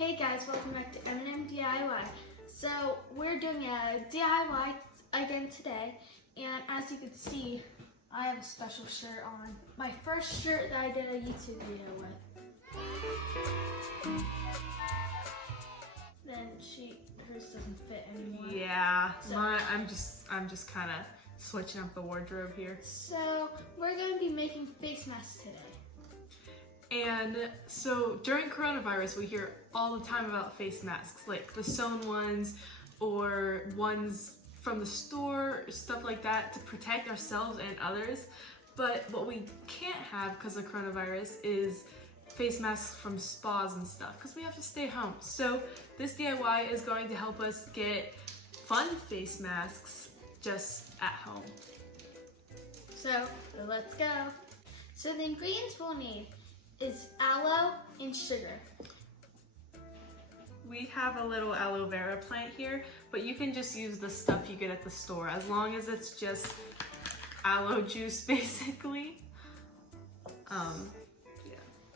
Hey guys, welcome back to M&M DIY. So we're doing a DIY again today, and as you can see, I have a special shirt on. My first shirt that I did a YouTube video with. Then hers doesn't fit anymore. Yeah, so, I'm just kind of switching up the wardrobe here. So we're going to be making face masks today. And so during coronavirus, we hear all the time about face masks, like the sewn ones or ones from the store, stuff like that to protect ourselves and others. But what we can't have because of coronavirus is face masks from spas and stuff because we have to stay home. So this DIY is going to help us get fun face masks just at home. So let's go. So the ingredients we'll need is aloe and sugar. We have a little aloe vera plant here, but you can just use the stuff you get at the store as long as it's just aloe juice basically. Yeah.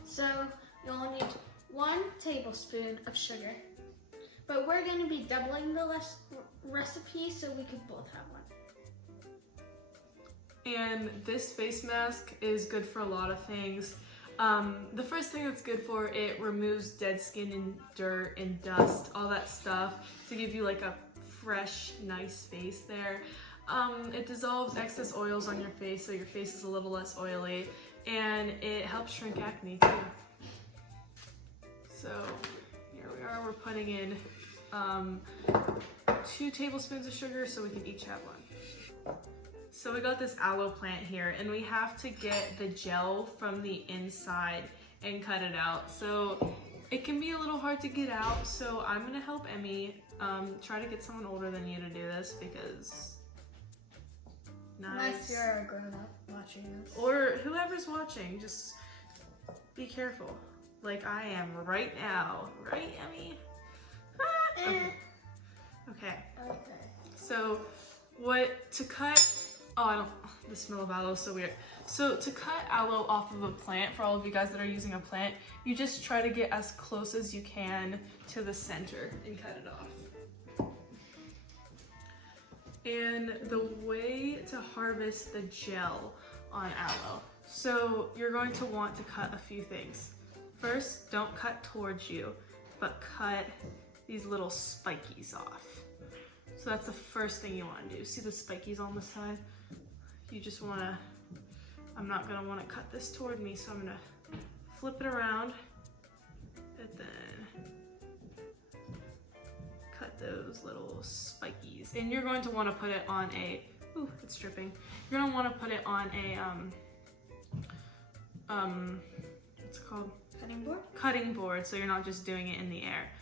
So you'll need 1 tablespoon of sugar, but we're going to be doubling the recipe so we can both have one. And this face mask is good for a lot of things. The first thing it's good for, it removes dead skin and dirt and dust, all that stuff, to give you like a fresh, nice face there. It dissolves excess oils on your face so your face is a little less oily, and it helps shrink acne too. So here we are, we're putting in 2 tablespoons of sugar so we can each have 1. So we got this aloe plant here, and we have to get the gel from the inside and cut it out. So it can be a little hard to get out, so I'm gonna help Emmy try to get someone older than you to do this because Unless you're a grown-up watching this. Or whoever's watching, just be careful. Like I am right now. Right, Emmy? Okay. So to cut, the smell of aloe is so weird. So to cut aloe off of a plant, for all of you guys that are using a plant, you just try to get as close as you can to the center and cut it off. And the way to harvest the gel on aloe. So you're going to want to cut a few things. First, don't cut towards you, but cut these little spikies off. So that's the first thing you want to do. See the spikies on the side? You just want to, I'm not going to want to cut this toward me, so I'm going to flip it around and then cut those little spikies. And you're going to want to put it on a, ooh, it's dripping. You're going to want to put it on a, what's it called? Cutting board? Cutting board, so you're not just doing it in the air.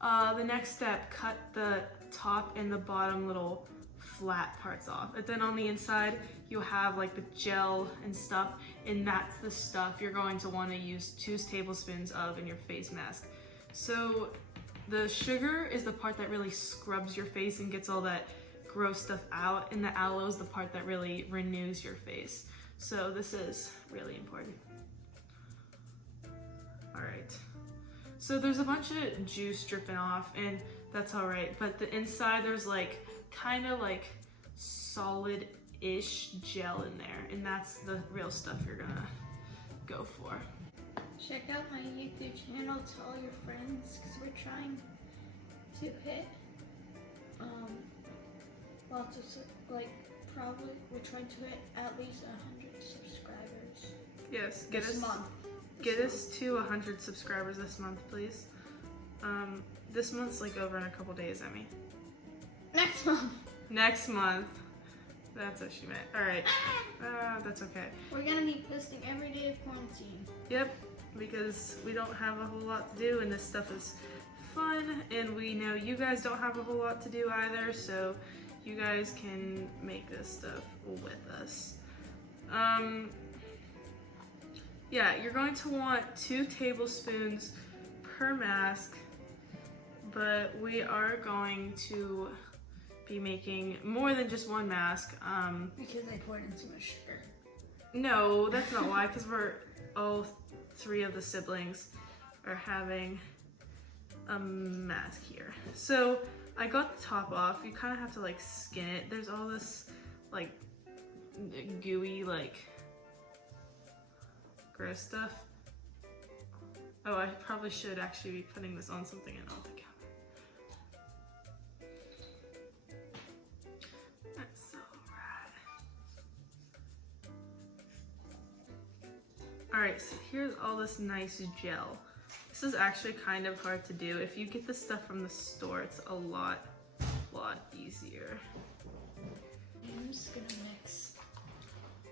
The next step, cut the top and the bottom little flat parts off. And then on the inside, you'll have like the gel and stuff, and that's the stuff you're going to want to use 2 tablespoons of in your face mask. So the sugar is the part that really scrubs your face and gets all that gross stuff out, and the aloe is the part that really renews your face. So this is really important. All right. So there's a bunch of juice dripping off, and that's all right. But the inside, there's like kind of like solid-ish gel in there, and that's the real stuff you're gonna go for. Check out my YouTube channel to all your friends, because we're trying to hit, we're trying to hit at least 100 subscribers. Yes, get us to 100 subscribers this month, please. This month's like over in a couple days, Emmy. Next month. Next month. That's what she meant. All right. That's okay. We're gonna be posting every day of quarantine. Yep, because we don't have a whole lot to do, and this stuff is fun, and we know you guys don't have a whole lot to do either, so you guys can make this stuff with us. Yeah, you're going to want 2 tablespoons per mask, but we are going to be making more than just 1 mask. Because I poured in too much sugar. No, that's not why, because we're all 3 of the siblings are having a mask here. So I got the top off. You kind of have to like skin it. There's all this like gooey, like gross stuff. Oh, I probably should actually be putting this on something and on the counter. That's alright, so here's all this nice gel. This is actually kind of hard to do. If you get the stuff from the store, it's a lot easier. I'm just gonna mix.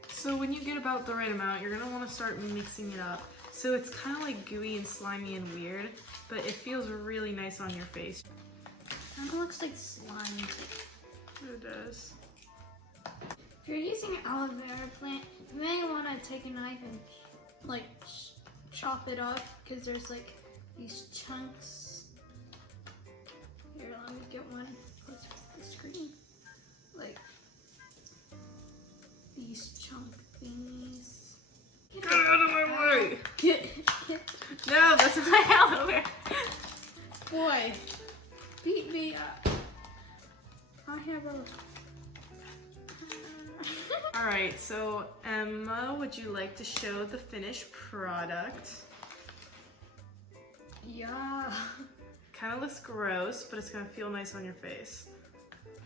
So when you get about the right amount, you're gonna want to start mixing it up. So it's kind of like gooey and slimy and weird, but it feels really nice on your face. Kind of looks like slime. It does. If you're using aloe vera plant, you may want to take a knife and like chop it up because there's like these chunks. Here, let me get one close to the screen. Like these chunk thingies. Get out of my way! Get. No, that's my aloe vera. Boy, beat me up. I have a. Alright, so Emma, would you like to show the finished product? Yeah. Kind of looks gross, but it's gonna feel nice on your face.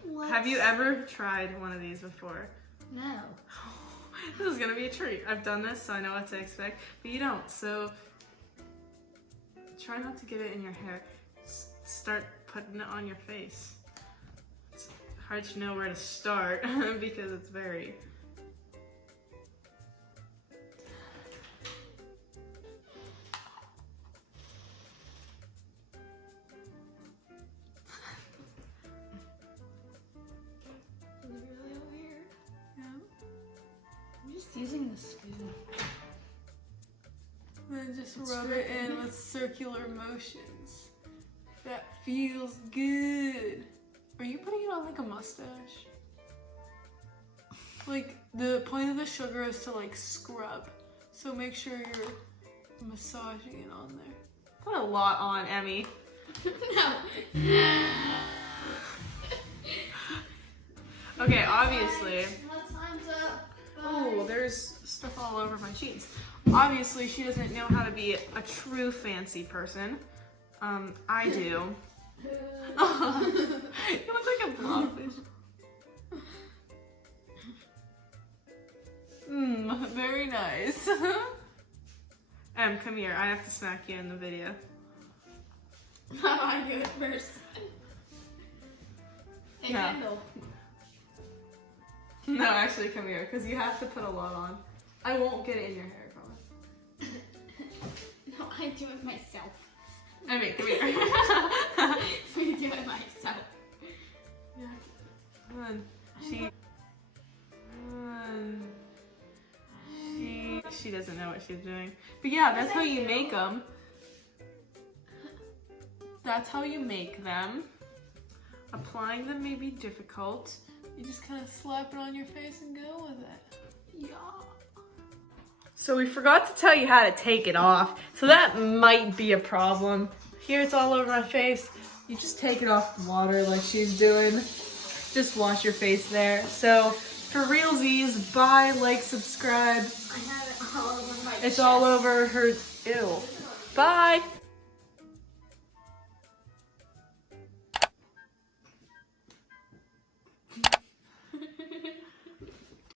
Let's... Have you ever tried one of these before? No. This is gonna be a treat. I've done this, so I know what to expect, but you don't, so try not to get it in your hair. Start putting it on your face. It's hard to know where to start because it's very... Really weird. Yeah. I'm just using the spoon. And just rub it in with circular motions. That feels good. Are you putting it on like a mustache? Like the point of the sugar is to like scrub. So make sure you're massaging it on there. Put a lot on, Emmy. No. Okay, obviously. Time's up. Oh, there's stuff all over my jeans. Obviously, she doesn't know how to be a true fancy person. I do. You look like a blobfish. Very nice. Come here. I have to smack you in the video. How do I do it first? A Yeah. handle. No, actually, come here, because you have to put a lot on. I won't get it in your hair, I promise. No, I do it myself. I mean, come here. I do it myself. Yeah. Come on. She doesn't know what she's doing. But yeah, that's how you make them. That's how you make them. Applying them may be difficult. You just kind of slap it on your face and go with it. Yeah. So we forgot to tell you how to take it off. So that might be a problem. Here it's all over my face. You just take it off the water like she's doing. Just wash your face there. So for realsies, bye, like, subscribe. I have it all over my It's all over her. Ew. Bye.